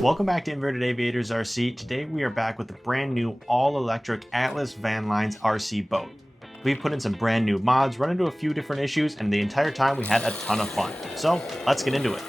Welcome back to Inverted Aviators RC. Today we are back with the brand new all-electric Atlas Van Lines RC boat. We've put in some brand new mods, run into a few different issues, and the entire time we had a ton of fun. So let's get into it.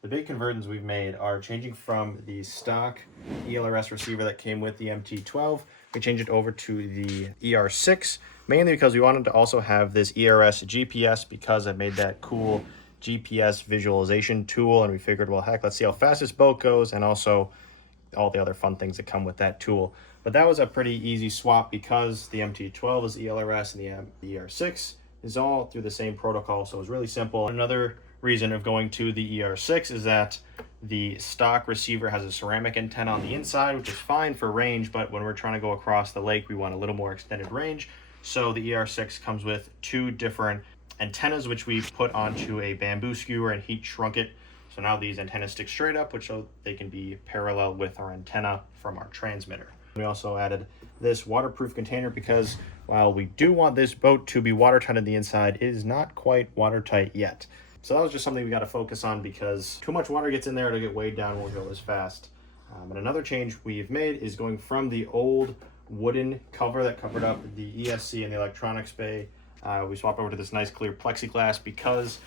The big conversions we've made are changing from the stock ELRS receiver that came with the MT12. We changed it over to the ER6, mainly because we wanted to also have this ERS GPS because I made that cool GPS visualization tool, and we figured, well, heck, let's see how fast this boat goes and also all the other fun things that come with that tool. But that was a pretty easy swap because the MT12 is ELRS and the ER6 is all through the same protocol, so it was really simple. Another reason of going to the ER6 is that the stock receiver has a ceramic antenna on the inside, which is fine for range, but when we're trying to go across the lake, we want a little more extended range. So the ER6 comes with two different antennas, which we put onto a bamboo skewer and heat shrunk it. So now these antennas stick straight up, which so they can be parallel with our antenna from our transmitter. We also added this waterproof container because while we do want this boat to be watertight on the inside, it is not quite watertight yet. So that was just something we got to focus on because too much water gets in there, it'll get weighed down, won't go as fast. And another change we've made is going from the old wooden cover that covered up the ESC and the electronics bay. We swapped over to this nice clear plexiglass because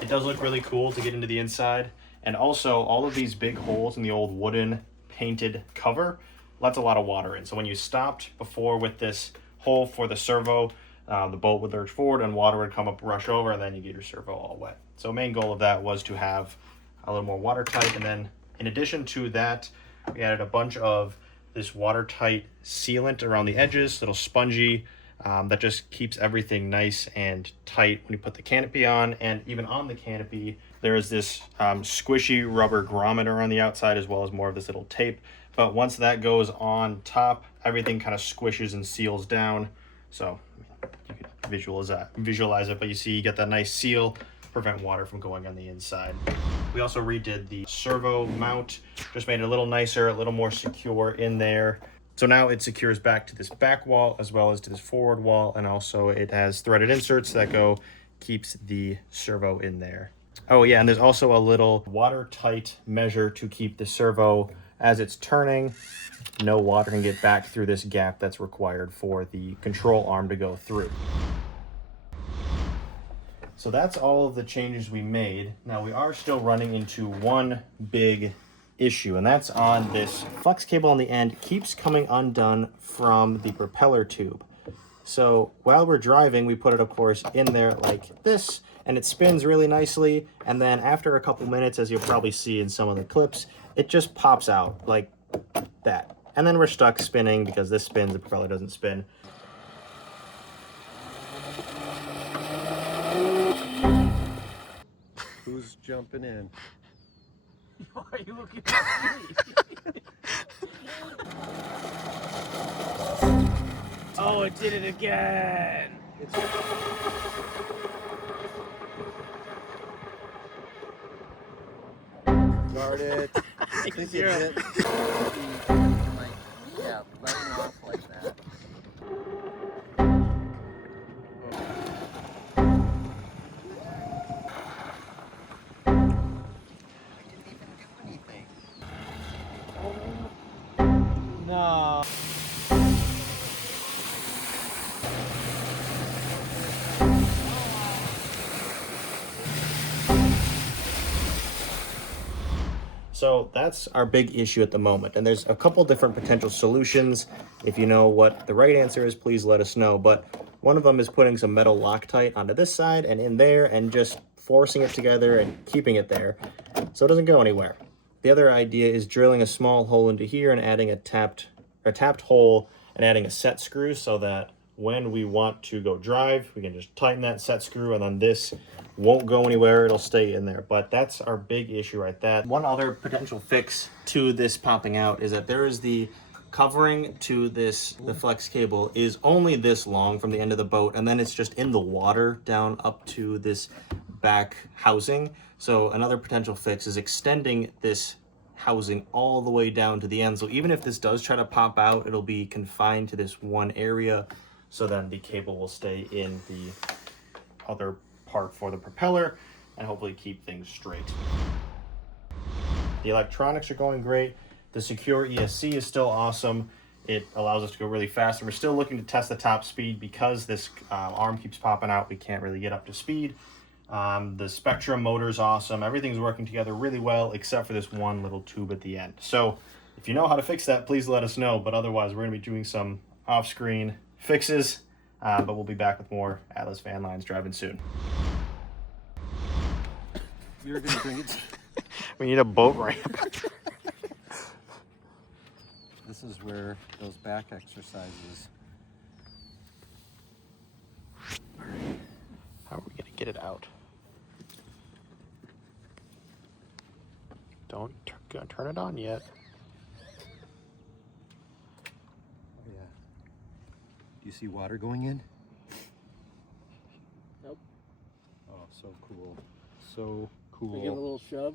it does look really cool to get into the inside. And also all of these big holes in the old wooden painted cover lets a lot of water in. So when you stopped before with this hole for the servo, the boat would lurch forward and water would come up, rush over, and then you get your servo all wet. So main goal of that was to have a little more watertight. And then in addition to that, we added a bunch of this watertight sealant around the edges, little spongy, that just keeps everything nice and tight when you put the canopy on. And even on the canopy, there is this squishy rubber grommet on the outside, as well as more of this little tape. But once that goes on top, everything kind of squishes and seals down. So you can visualize it, but you see you get that nice seal, prevent water from going on the inside. We also redid the servo mount, just made it a little nicer, a little more secure in there. So now it secures back to this back wall as well as to this forward wall, and also it has threaded inserts that keeps the servo in there. Oh yeah, and there's also a little watertight measure to keep the servo as it's turning. No water can get back through this gap that's required for the control arm to go through. So that's all of the changes we made. Now we are still running into one big issue, and that's on this flex cable on the end keeps coming undone from the propeller tube. So while we're driving, we put it, of course, in there like this, and it spins really nicely. And then after a couple minutes, as you'll probably see in some of the clips, it just pops out like that. And then we're stuck spinning because this spins, the propeller doesn't spin. Who's jumping in? Why are you looking at me? Oh, it did it again! Guard it. I think Zero. it hit. Yeah, letting off like that. No. So that's our big issue at the moment, and there's a couple different potential solutions. If you know what the right answer is, please let us know. But one of them is putting some metal Loctite onto this side and in there and just forcing it together and keeping it there so it doesn't go anywhere. The other idea is drilling a small hole into here and adding a tapped hole and adding a set screw so that when we want to go drive, we can just tighten that set screw, and then this won't go anywhere. It'll stay in there. But that's our big issue right there. One other potential fix to this popping out is that there is the covering to this, the flex cable is only this long from the end of the boat, and then it's just in the water down up to this back housing. So another potential fix is extending this housing all the way down to the end. So even if this does try to pop out, it'll be confined to this one area. So then the cable will stay in the other part for the propeller and hopefully keep things straight. The electronics are going great. The secure ESC is still awesome. It allows us to go really fast, and we're still looking to test the top speed because this arm keeps popping out. We can't really get up to speed. The Spectrum motor is awesome. Everything's working together really well except for this one little tube at the end. So if you know how to fix that, please let us know. But otherwise, we're going to be doing some off-screen fixes, but we'll be back with more Atlas Van Lines driving soon. You're going to bring it. We need a boat ramp. This is where those back exercises. How are we going to get it out? Don't turn it on yet. Oh yeah. Do you see water going in? Nope. Oh, so cool. So We give it a cool. little shove.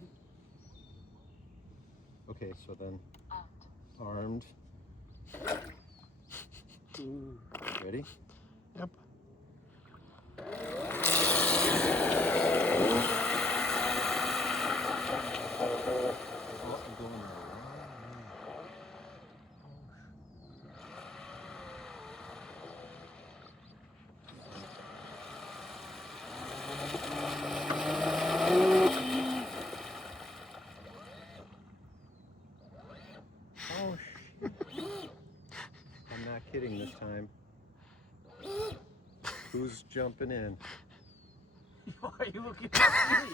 Okay, so then armed. Ooh. Ready? Yep. Oh, I'm not kidding this time. Who's jumping in? Why are you looking at me?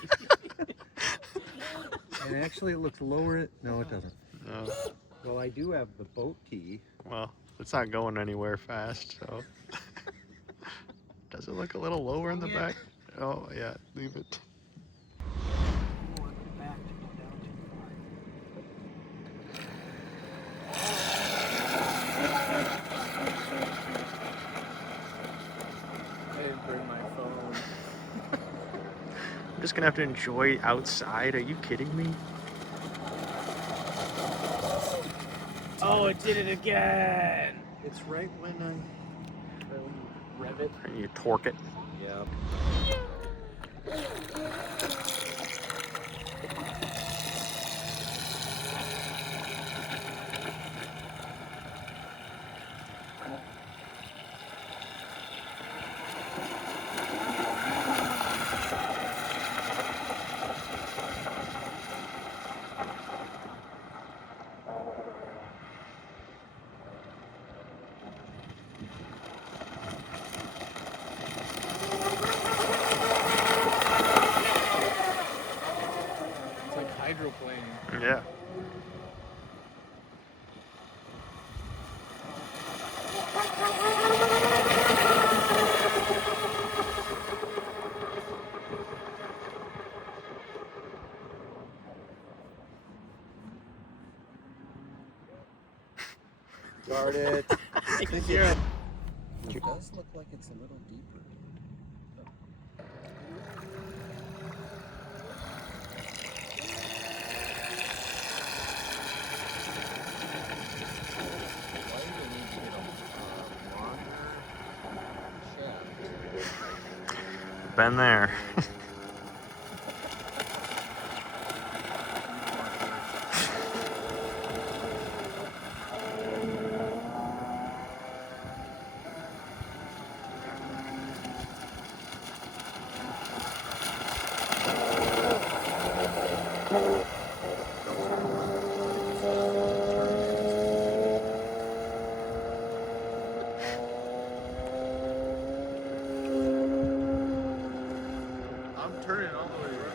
And actually, it looks lower. No, it doesn't. No. Well, I do have the boat key. Well, it's not going anywhere fast, so. Does it look a little lower in the back? Oh, yeah, leave it. I didn't bring my phone. I'm just gonna have to enjoy outside. Are you kidding me? Oh, it did it again! It's right when Rev it. And you torque it. Yep. It's like hydroplaning. Yeah. Start it. Zero. It does look like it's a little deeper. Why do they need to get a longer shaft? Been there. I'm turning all the way around.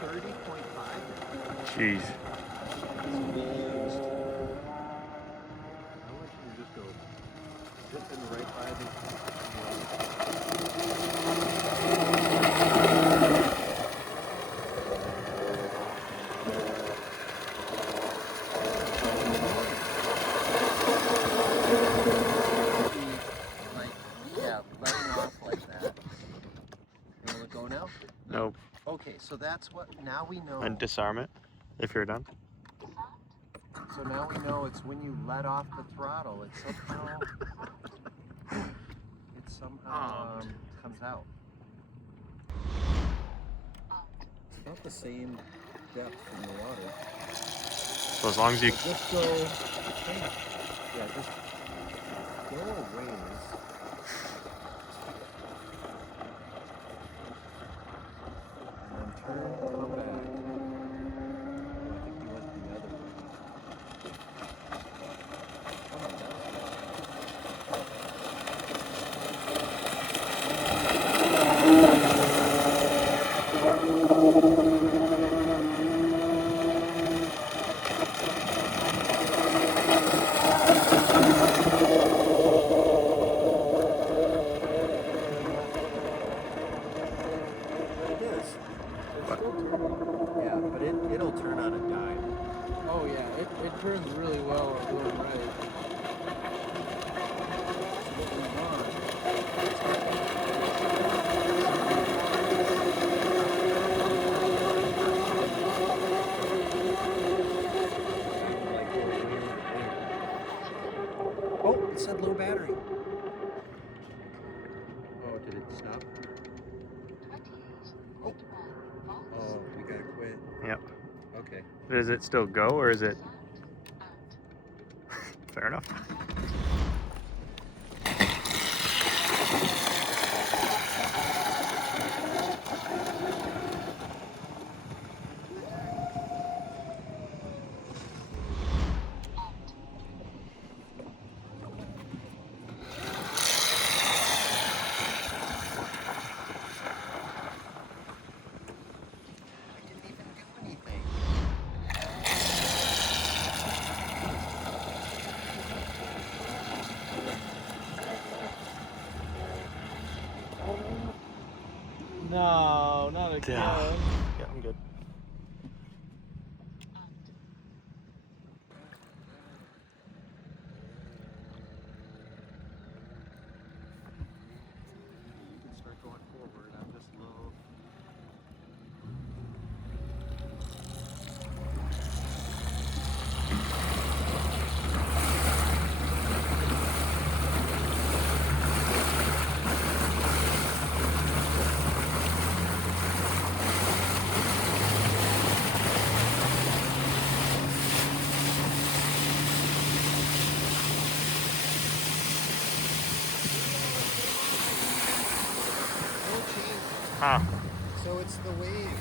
30.5. Jeez. It's right by the. Like, yeah, letting off like that. Will it go now? Nope. Okay, so that's what. Now we know. And disarm it if you're done. So now we know it's when you let off the throttle, it somehow comes out. It's not the same depth in the water. So as long as you Just go, yeah, just go a ways. And then turn, come back. Oh, I think you went the other way. Oh, that's it is. What? Yeah, but it'll turn on a dime. Oh yeah, it turns really well when going right. What we want is oh, it said low battery. Oh, did it stop? Oh, we gotta quit. Yep. Okay. Does it still go or is it fair enough? I didn't even do anything. No, not again. Yeah, I'm good. You can start going forward. I'm just low. No change. Huh. So it's the wave.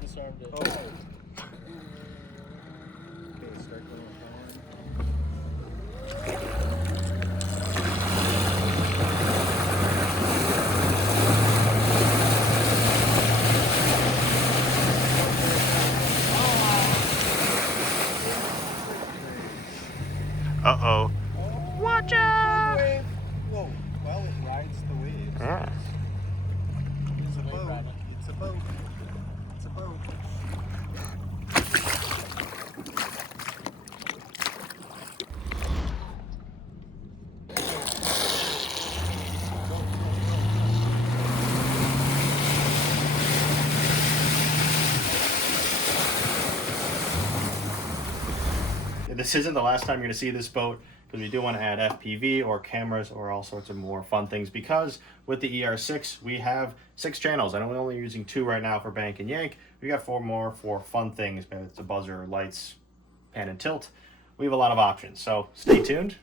Disarmed it. Oh. Okay, start going forward. Uh-oh. Watch out! Wave. Whoa. Well, it rides the waves. Yeah. It's a boat. It's a boat. It's a boat. This isn't the last time you're going to see this boat because we do want to add FPV or cameras or all sorts of more fun things because with the ER6 we have 6 channels. I know we're only using 2 right now for bank and yank. We got 4 more for fun things, maybe it's a buzzer, lights, pan and tilt. We have a lot of options, so stay tuned.